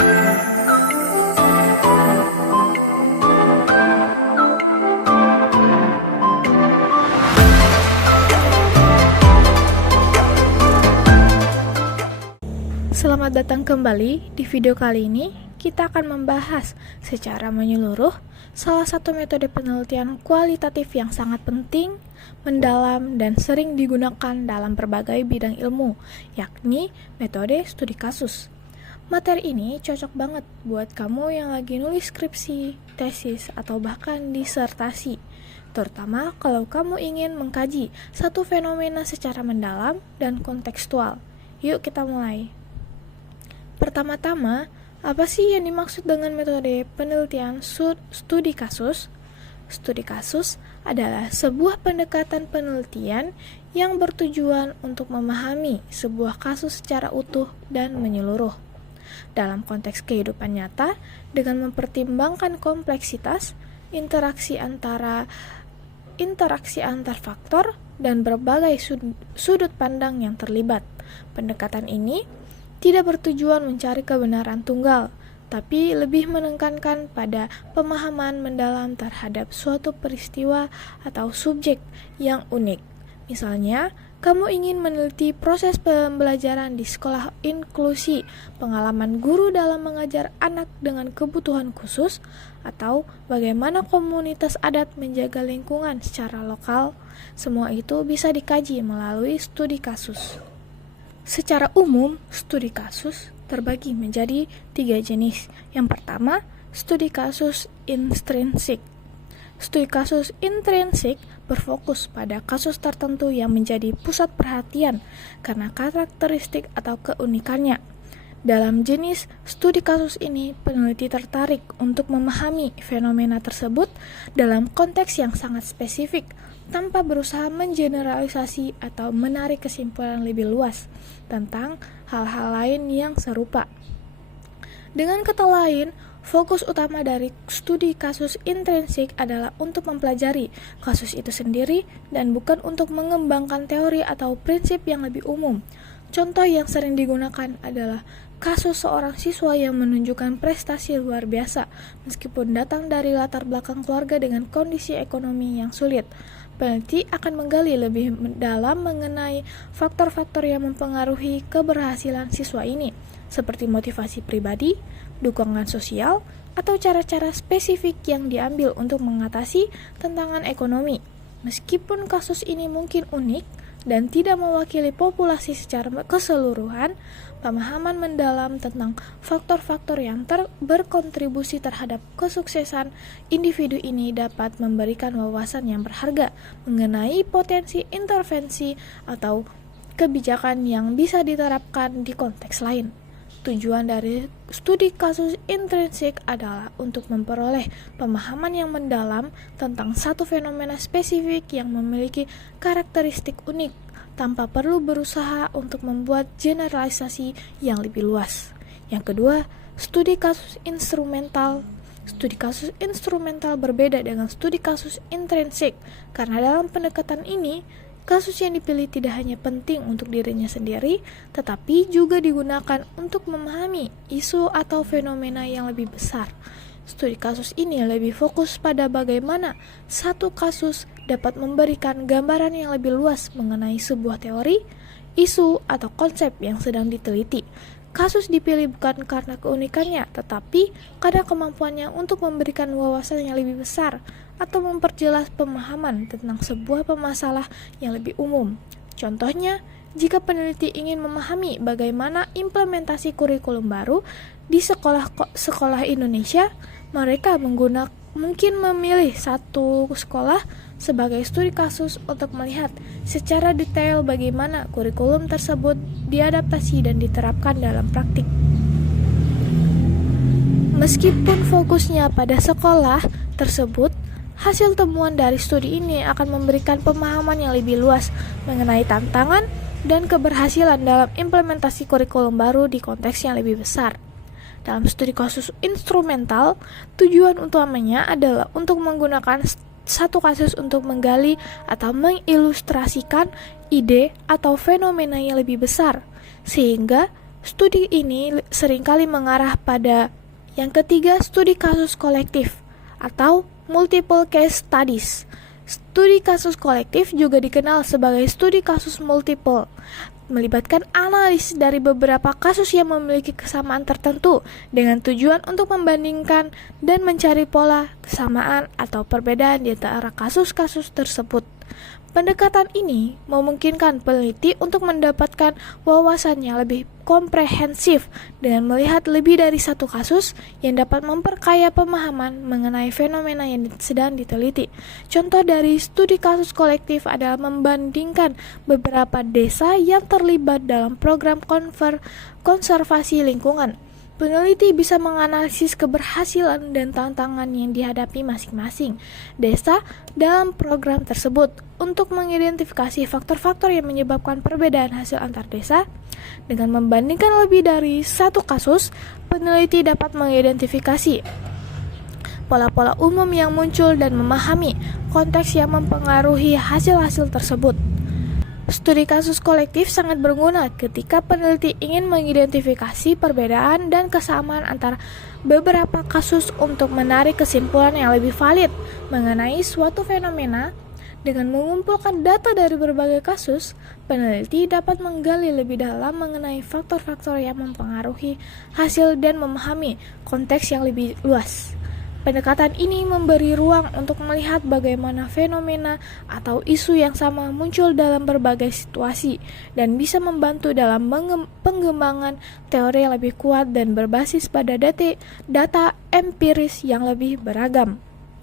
Selamat datang kembali. Di video kali ini kita akan membahas secara menyeluruh salah satu metode penelitian kualitatif yang sangat penting, mendalam, dan sering digunakan dalam berbagai bidang ilmu, yakni metode studi kasus. Materi ini cocok banget buat kamu yang lagi nulis skripsi, tesis, atau bahkan disertasi, terutama kalau kamu ingin mengkaji satu fenomena secara mendalam dan kontekstual. Yuk kita mulai. Pertama-tama, apa sih yang dimaksud dengan metode penelitian studi kasus? Studi kasus adalah sebuah pendekatan penelitian yang bertujuan untuk memahami sebuah kasus secara utuh dan menyeluruh. Dalam konteks kehidupan nyata, dengan mempertimbangkan kompleksitas, interaksi antar faktor, dan berbagai sudut pandang yang terlibat. Pendekatan ini tidak bertujuan mencari kebenaran tunggal, tapi lebih menekankan pada pemahaman mendalam terhadap suatu peristiwa atau subjek yang unik. Misalnya, kamu ingin meneliti proses pembelajaran di sekolah inklusi, pengalaman guru dalam mengajar anak dengan kebutuhan khusus, atau bagaimana komunitas adat menjaga lingkungan secara lokal. Semua itu bisa dikaji melalui studi kasus. Secara umum, studi kasus terbagi menjadi 3 jenis. Yang pertama, studi kasus intrinsik. Studi kasus intrinsik berfokus pada kasus tertentu yang menjadi pusat perhatian karena karakteristik atau keunikannya. Dalam jenis studi kasus ini, peneliti tertarik untuk memahami fenomena tersebut dalam konteks yang sangat spesifik, tanpa berusaha mengeneralisasi atau menarik kesimpulan lebih luas tentang hal-hal lain yang serupa. Dengan kata lain, fokus utama dari studi kasus intrinsik adalah untuk mempelajari kasus itu sendiri dan bukan untuk mengembangkan teori atau prinsip yang lebih umum. Contoh yang sering digunakan adalah kasus seorang siswa yang menunjukkan prestasi luar biasa meskipun datang dari latar belakang keluarga dengan kondisi ekonomi yang sulit. Peneliti akan menggali lebih dalam mengenai faktor-faktor yang mempengaruhi keberhasilan siswa ini, seperti motivasi pribadi, dukungan sosial, atau cara-cara spesifik yang diambil untuk mengatasi tantangan ekonomi. Meskipun kasus ini mungkin unik dan tidak mewakili populasi secara keseluruhan, pemahaman mendalam tentang faktor-faktor yang berkontribusi terhadap kesuksesan individu ini dapat memberikan wawasan yang berharga mengenai potensi intervensi atau kebijakan yang bisa diterapkan di konteks lain. Tujuan dari studi kasus intrinsik adalah untuk memperoleh pemahaman yang mendalam tentang satu fenomena spesifik yang memiliki karakteristik unik, tanpa perlu berusaha untuk membuat generalisasi yang lebih luas. Yang kedua, studi kasus instrumental. Studi kasus instrumental berbeda dengan studi kasus intrinsik, karena dalam pendekatan ini, kasus yang dipilih tidak hanya penting untuk dirinya sendiri, tetapi juga digunakan untuk memahami isu atau fenomena yang lebih besar. Studi kasus ini lebih fokus pada bagaimana satu kasus dapat memberikan gambaran yang lebih luas mengenai sebuah teori, isu, atau konsep yang sedang diteliti. Kasus dipilih bukan karena keunikannya, tetapi karena kemampuannya untuk memberikan wawasan yang lebih besar atau memperjelas pemahaman tentang sebuah pemasalah yang lebih umum. Contohnya, jika peneliti ingin memahami bagaimana implementasi kurikulum baru di sekolah Indonesia, mereka mungkin memilih satu sekolah sebagai studi kasus untuk melihat secara detail bagaimana kurikulum tersebut diadaptasi dan diterapkan dalam praktik. Meskipun fokusnya pada sekolah tersebut, hasil temuan dari studi ini akan memberikan pemahaman yang lebih luas mengenai tantangan dan keberhasilan dalam implementasi kurikulum baru di konteks yang lebih besar. Dalam studi kasus instrumental, tujuan utamanya adalah untuk menggunakan satu kasus untuk menggali atau mengilustrasikan ide atau fenomena yang lebih besar, sehingga Studi ini seringkali mengarah pada yang ketiga, studi kasus kolektif atau multiple case studies. Studi kasus kolektif juga dikenal sebagai studi kasus multiple, melibatkan analisis dari beberapa kasus yang memiliki kesamaan tertentu dengan tujuan untuk membandingkan dan mencari pola kesamaan atau perbedaan di antara kasus-kasus tersebut. Pendekatan ini memungkinkan peneliti untuk mendapatkan wawasan yang lebih komprehensif dengan melihat lebih dari satu kasus yang dapat memperkaya pemahaman mengenai fenomena yang sedang diteliti. Contoh dari studi kasus kolektif adalah membandingkan beberapa desa yang terlibat dalam program konservasi lingkungan. Peneliti bisa menganalisis keberhasilan dan tantangan yang dihadapi masing-masing desa dalam program tersebut untuk mengidentifikasi faktor-faktor yang menyebabkan perbedaan hasil antar desa. Dengan membandingkan lebih dari satu kasus, peneliti dapat mengidentifikasi pola-pola umum yang muncul dan memahami konteks yang mempengaruhi hasil-hasil tersebut. Studi kasus kolektif sangat berguna ketika peneliti ingin mengidentifikasi perbedaan dan kesamaan antara beberapa kasus untuk menarik kesimpulan yang lebih valid mengenai suatu fenomena. Dengan mengumpulkan data dari berbagai kasus, peneliti dapat menggali lebih dalam mengenai faktor-faktor yang mempengaruhi hasil dan memahami konteks yang lebih luas. Pendekatan ini memberi ruang untuk melihat bagaimana fenomena atau isu yang sama muncul dalam berbagai situasi dan bisa membantu dalam pengembangan teori yang lebih kuat dan berbasis pada data empiris yang lebih beragam.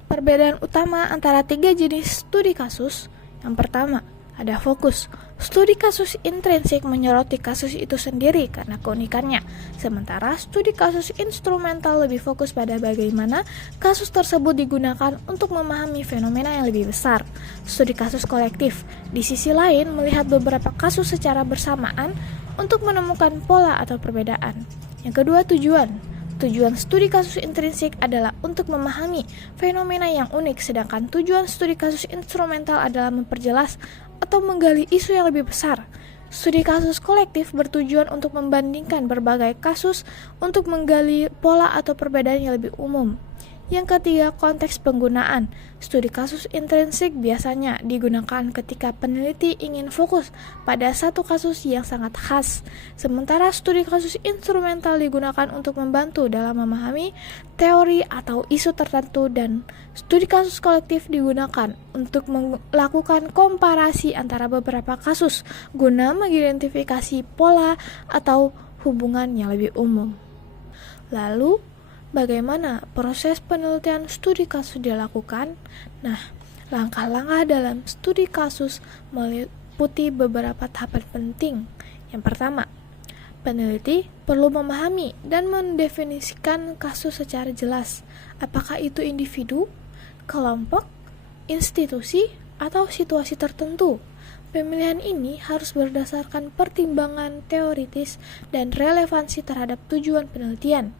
Perbedaan utama antara tiga jenis studi kasus. Yang pertama, ada fokus. Studi kasus intrinsik menyoroti kasus itu sendiri karena keunikannya, sementara studi kasus instrumental lebih fokus pada bagaimana kasus tersebut digunakan untuk memahami fenomena yang lebih besar. Studi kasus kolektif, di sisi lain, melihat beberapa kasus secara bersamaan untuk menemukan pola atau perbedaan. Yang kedua, tujuan. Tujuan studi kasus intrinsik adalah untuk memahami fenomena yang unik, sedangkan tujuan studi kasus instrumental adalah memperjelas atau menggali isu yang lebih besar. Studi kasus kolektif bertujuan untuk membandingkan berbagai kasus untuk menggali pola atau perbedaan yang lebih umum. Yang ketiga, konteks penggunaan. Studi kasus intrinsik biasanya digunakan ketika peneliti ingin fokus pada satu kasus yang sangat khas, sementara studi kasus instrumental digunakan untuk membantu dalam memahami teori atau isu tertentu, dan studi kasus kolektif digunakan untuk melakukan komparasi antara beberapa kasus guna mengidentifikasi pola atau hubungan yang lebih umum. Lalu, bagaimana proses penelitian studi kasus dilakukan? Nah, langkah-langkah dalam studi kasus meliputi beberapa tahapan penting. Yang pertama, peneliti perlu memahami dan mendefinisikan kasus secara jelas. Apakah itu individu, kelompok, institusi, atau situasi tertentu? Pemilihan ini harus berdasarkan pertimbangan teoritis dan relevansi terhadap tujuan penelitian.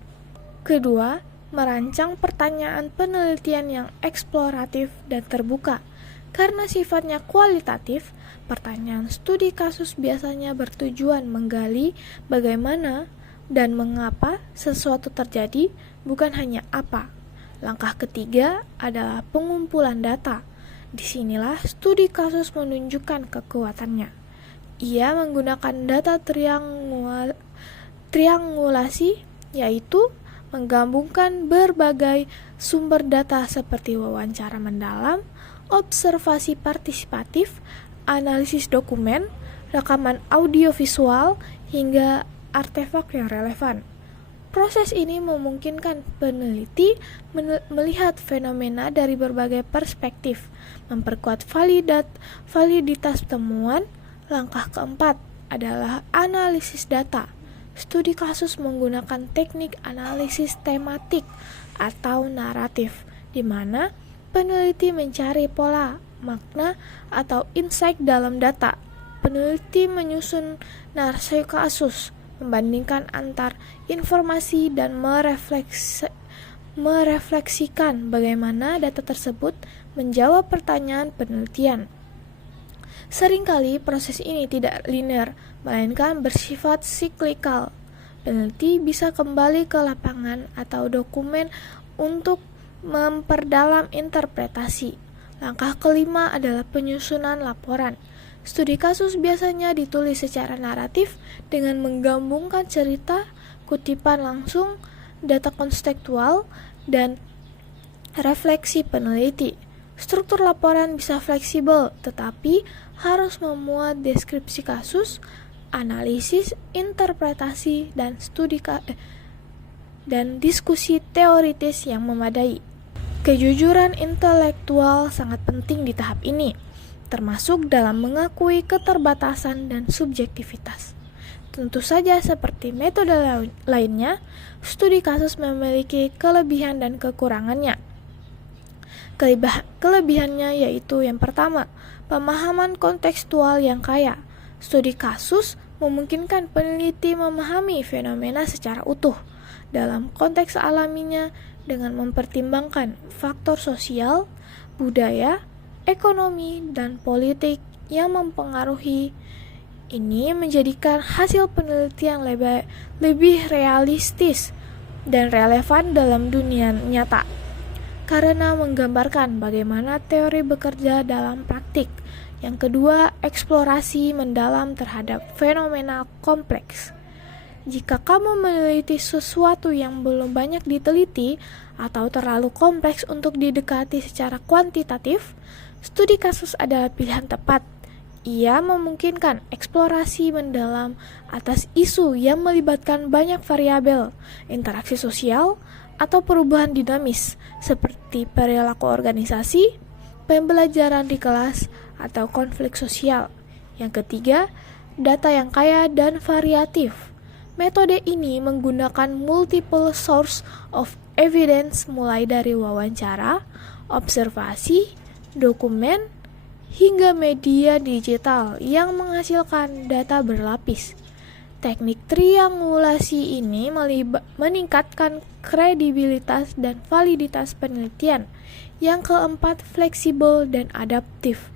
Kedua, merancang pertanyaan penelitian yang eksploratif dan terbuka. Karena sifatnya kualitatif, pertanyaan studi kasus biasanya bertujuan menggali bagaimana dan mengapa sesuatu terjadi, bukan hanya apa. Langkah ketiga adalah pengumpulan data. Disinilah studi kasus menunjukkan kekuatannya. Ia menggunakan data triangulasi, yaitu menggabungkan berbagai sumber data seperti wawancara mendalam, observasi partisipatif, analisis dokumen, rekaman audiovisual, hingga artefak yang relevan. Proses ini memungkinkan peneliti melihat fenomena dari berbagai perspektif, memperkuat validitas temuan. Langkah keempat adalah analisis data. Studi kasus menggunakan teknik analisis tematik atau naratif, di mana peneliti mencari pola, makna, atau insight dalam data. Peneliti menyusun narasi kasus, membandingkan antar informasi, dan merefleksikan bagaimana data tersebut menjawab pertanyaan penelitian. Seringkali proses ini tidak linear, melainkan bersifat siklikal. peneliti bisa kembali ke lapangan atau dokumen untuk memperdalam interpretasi. Langkah kelima adalah penyusunan laporan. Studi kasus biasanya ditulis secara naratif dengan menggabungkan cerita, kutipan langsung, data kontekstual, dan refleksi peneliti. Struktur laporan bisa fleksibel, tetapi harus memuat deskripsi kasus, analisis, interpretasi, dan diskusi teoritis yang memadai. Kejujuran intelektual sangat penting di tahap ini, termasuk dalam mengakui keterbatasan dan subjektivitas. Tentu saja seperti metode lainnya, studi kasus memiliki kelebihan dan kekurangannya. Kelebihannya yaitu yang pertama, pemahaman kontekstual yang kaya. Studi kasus memungkinkan peneliti memahami fenomena secara utuh dalam konteks alaminya dengan mempertimbangkan faktor sosial, budaya, ekonomi, dan politik yang mempengaruhi. Ini menjadikan hasil penelitian lebih realistis dan relevan dalam dunia nyata, karena menggambarkan bagaimana teori bekerja dalam praktik. Yang kedua, eksplorasi mendalam terhadap fenomena kompleks. Jika kamu meneliti sesuatu yang belum banyak diteliti atau terlalu kompleks untuk didekati secara kuantitatif, studi kasus adalah pilihan tepat. Ia memungkinkan eksplorasi mendalam atas isu yang melibatkan banyak variabel, interaksi sosial, atau perubahan dinamis seperti perilaku organisasi, pembelajaran di kelas, atau konflik sosial. Yang ketiga, data yang kaya dan variatif. Metode ini menggunakan multiple source of evidence mulai dari wawancara, observasi, dokumen, hingga media digital yang menghasilkan data berlapis. Teknik triangulasi ini meningkatkan kredibilitas dan validitas penelitian. Yang keempat, fleksibel dan adaptif.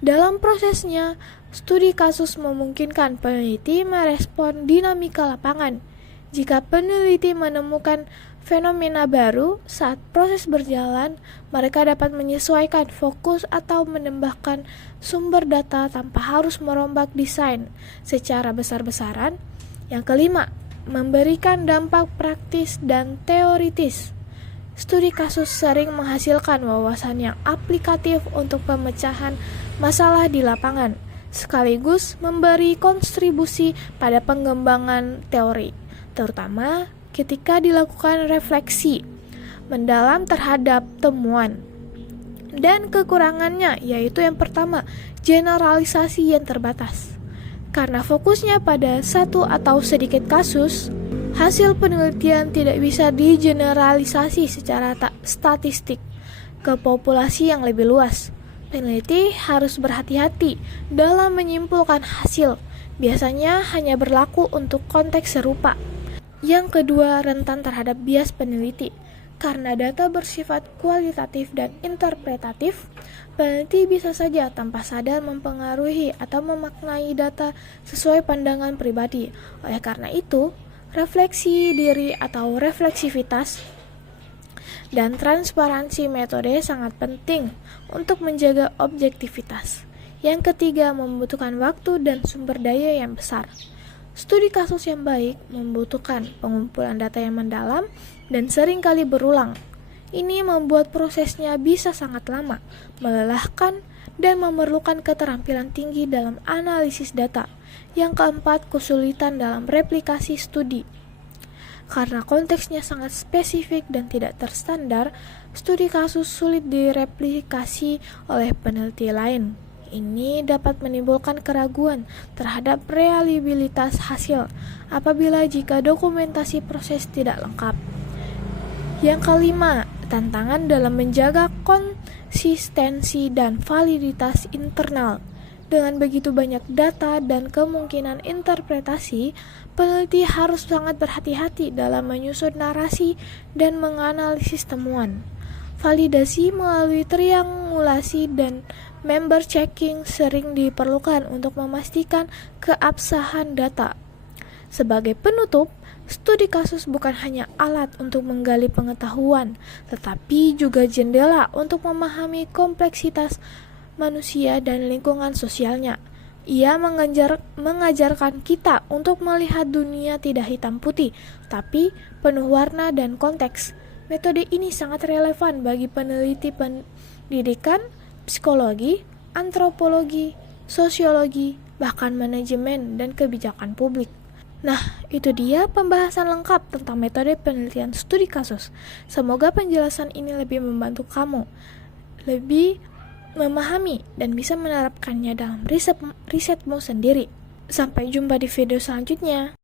Dalam prosesnya, studi kasus memungkinkan peneliti merespon dinamika lapangan. Jika peneliti menemukan fenomena baru saat proses berjalan, mereka dapat menyesuaikan fokus atau menambahkan sumber data tanpa harus merombak desain secara besar-besaran. Yang kelima, memberikan dampak praktis dan teoritis. Studi kasus sering menghasilkan wawasan yang aplikatif untuk pemecahan masalah di lapangan, sekaligus memberi kontribusi pada pengembangan teori, terutama ketika dilakukan refleksi mendalam terhadap temuan. Dan kekurangannya yaitu yang pertama, generalisasi yang terbatas. Karena fokusnya pada satu atau sedikit kasus, hasil penelitian tidak bisa digeneralisasi secara statistik ke populasi yang lebih luas. Peneliti harus berhati-hati dalam menyimpulkan hasil, biasanya hanya berlaku untuk konteks serupa. Yang kedua, rentan terhadap bias peneliti. Karena data bersifat kualitatif dan interpretatif, peneliti bisa saja tanpa sadar mempengaruhi atau memaknai data sesuai pandangan pribadi. Oleh karena itu, refleksi diri atau refleksivitas dan transparansi metode sangat penting untuk menjaga objektivitas. Yang ketiga, membutuhkan waktu dan sumber daya yang besar. Studi kasus yang baik membutuhkan pengumpulan data yang mendalam dan seringkali berulang. Ini membuat prosesnya bisa sangat lama, melelahkan, dan memerlukan keterampilan tinggi dalam analisis data. Yang keempat, kesulitan dalam replikasi studi. Karena konteksnya sangat spesifik dan tidak terstandar, studi kasus sulit direplikasi oleh peneliti lain. Ini dapat menimbulkan keraguan terhadap reliabilitas hasil apabila jika dokumentasi proses tidak lengkap. Yang kelima, tantangan dalam menjaga konsistensi dan validitas internal. Dengan begitu banyak data dan kemungkinan interpretasi, peneliti harus sangat berhati-hati dalam menyusun narasi dan menganalisis temuan. Validasi melalui triangulasi dan member checking sering diperlukan untuk memastikan keabsahan data. Sebagai penutup, Studi kasus bukan hanya alat untuk menggali pengetahuan, tetapi juga jendela untuk memahami kompleksitas manusia dan lingkungan sosialnya. Ia mengajarkan kita untuk melihat dunia tidak hitam putih, tapi penuh warna dan konteks. Metode ini sangat relevan bagi peneliti pendidikan, psikologi, antropologi, sosiologi, bahkan manajemen dan kebijakan publik. Nah, itu dia pembahasan lengkap tentang metode penelitian studi kasus. Semoga penjelasan ini lebih membantu kamu lebih memahami dan bisa menerapkannya dalam risetmu sendiri. Sampai jumpa di video selanjutnya.